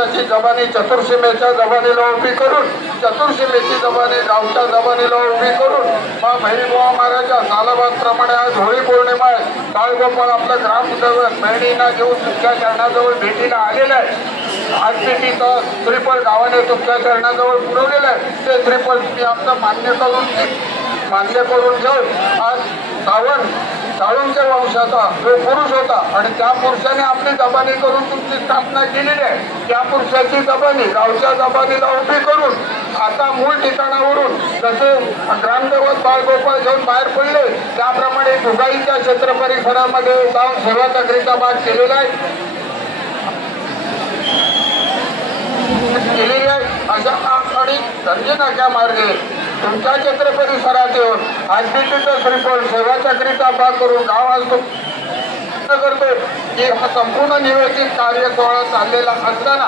वंशाची जबानी चतुर्सीमेच्या जबानीला उभी करून, चतुर्सीमेची जबानी गावच्या जबानीला उभी करून मा भैरीबुवा महाराजा सालाबादप्रमाणे आज होळी पौर्णिमा आहे. बाळगोपाळ आपलं ग्रामदैवत बहिणींना घेऊन तुमच्या चरणाजवळ भेटीला आलेलं आहे. आज पेटीचं श्रीफळ गावाने तुमच्या चरणाजवळ पुरवलेलं आहे. ते श्रीफळ तुम्ही आमचं मान्य करून घेऊन आज साळुंके वंशाचा जो पुरुष होता आणि त्या पुरुषाने आपली जबानी करून तुमची स्थापना केलेली आहे. त्या पुरुषाची जबानी गावच्या जबानीला उभी करून आता मूळ ठिकाणावरून जसे ग्रामदैवत बाळगोपाळ घेऊन बाहेर पडले त्याप्रमाणे दुगाईच्या क्षेत्र परिसरामध्ये जाऊन सेवा चाकरीचा भाग केलेला आहे. अशा आणि धनजी नाक्या मार्गे तुमच्या क्षेत्र परिसरात येऊन आजबीटीचं श्रीफळ सेवा चाकरीचा भाग करून गाव आज करतो की हा संपूर्ण नियोजित कार्य सोहळा चाललेला असताना